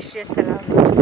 టేస్ట్ చేసి ఎలా ఉండొచ్చు.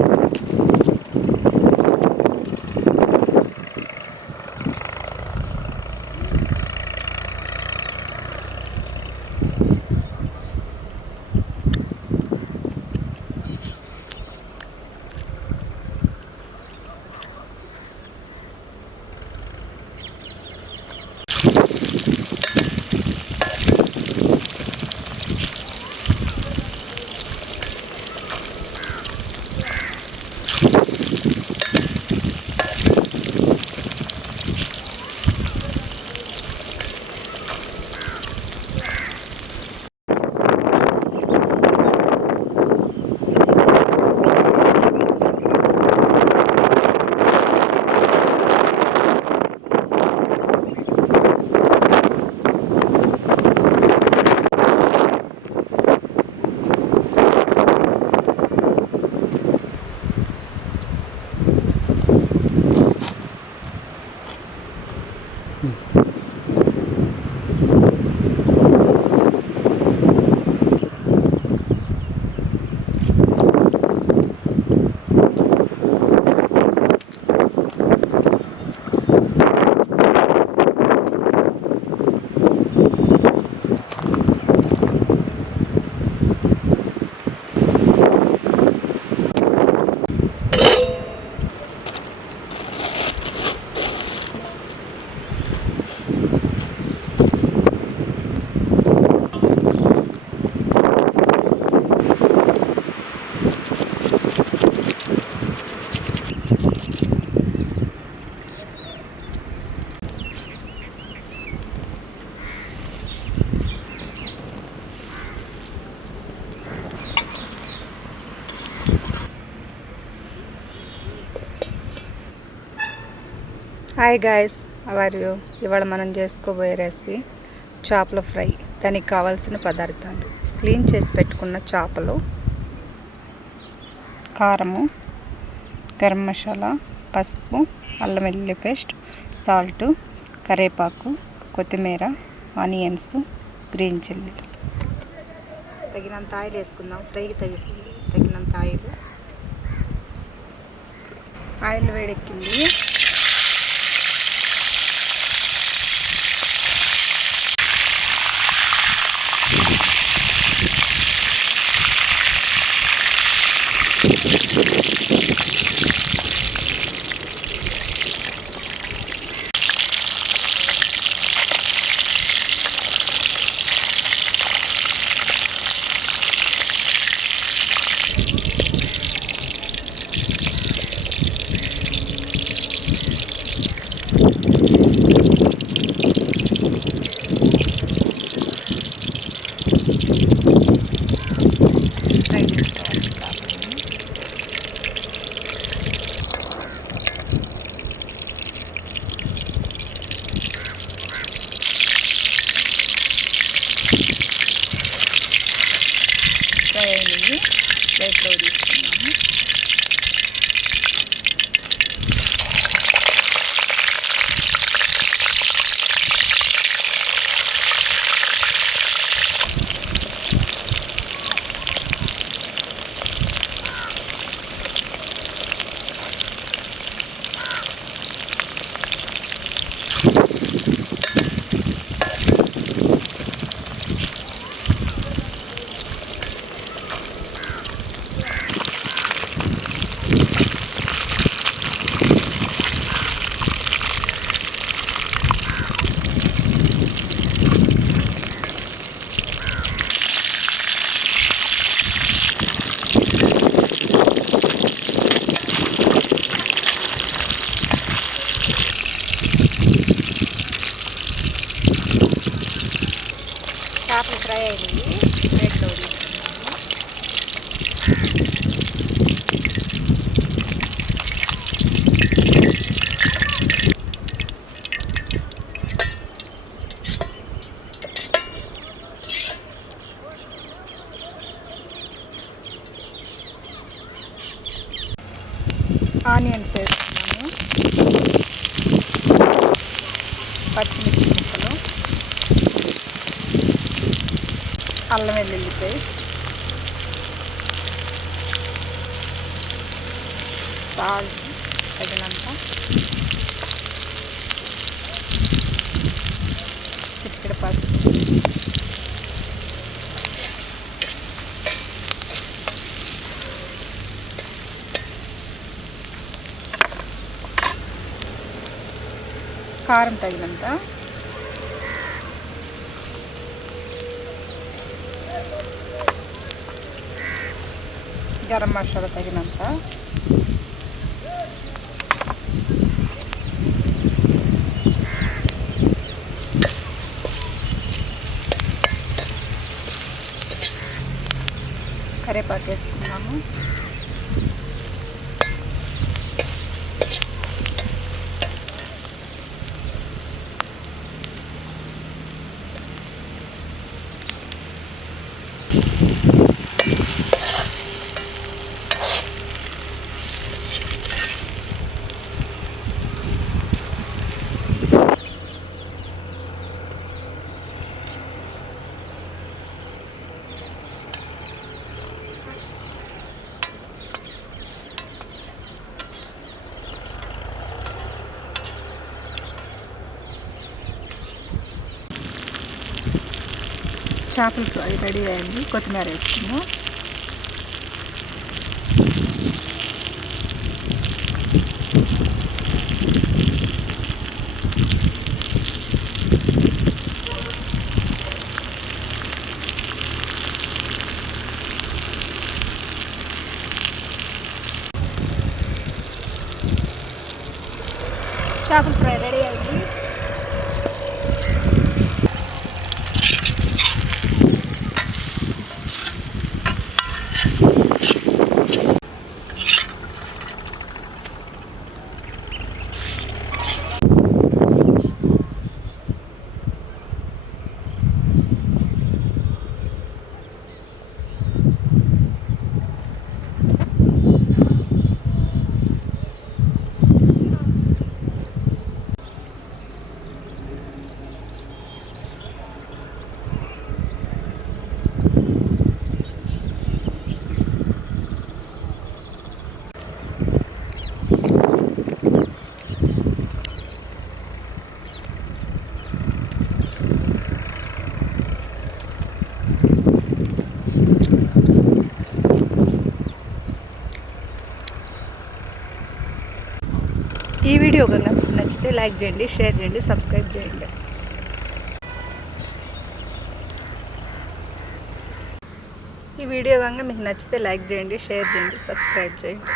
Hi guys, how are you. ఇవాళ మనం చేసుకోబోయే రెసిపీ చేపల ఫ్రై. దానికి కావాల్సిన పదార్థాలు: క్లీన్ చేసి పెట్టుకున్న చేపలు, కారము, గరం మసాలా, పసుపు, అల్లం వెల్లుల్లి పేస్ట్, సాల్ట్, కరివేపాకు, కొత్తిమీర, ఆనియన్స్, గ్రీన్ చిల్లీ. తగినంత ఆయిల్ వేసుకుందాం. ఫ్రైకి తగినంత ఆయిల్ వేడెక్కింది. ప్లేట్లో తీసుకున్నాము. చేపలు ఫ్రై అయ్యింది. ప్లేట్లో తీసుకున్నాము. ఆనియన్స్ వేసుకున్నాము, పచ్చిమిర్చి ముక్కలు, అల్లం వెల్లుల్లి పేస్ట్, సాల్ట్ తగినంత, చిటికెడు పసుపు, కారం తగినంత, గరం మసాలా తగినంత, కరివేపాకు వేసుకున్నాము, చేపల ఫ్రై రెడీ అయింది. కొత్తిమీర వేసుకుందాం. చేపల ఫ్రై రెడీ అయింది. ఈ వీడియో కనుక మీకు నచ్చితే లైక్ చేయండి, షేర్ చేయండి, సబ్స్క్రైబ్ చేయండి. ఈ వీడియో కనుక మీకు నచ్చితే లైక్ చేయండి, షేర్ చేయండి, సబ్స్క్రైబ్ చేయండి.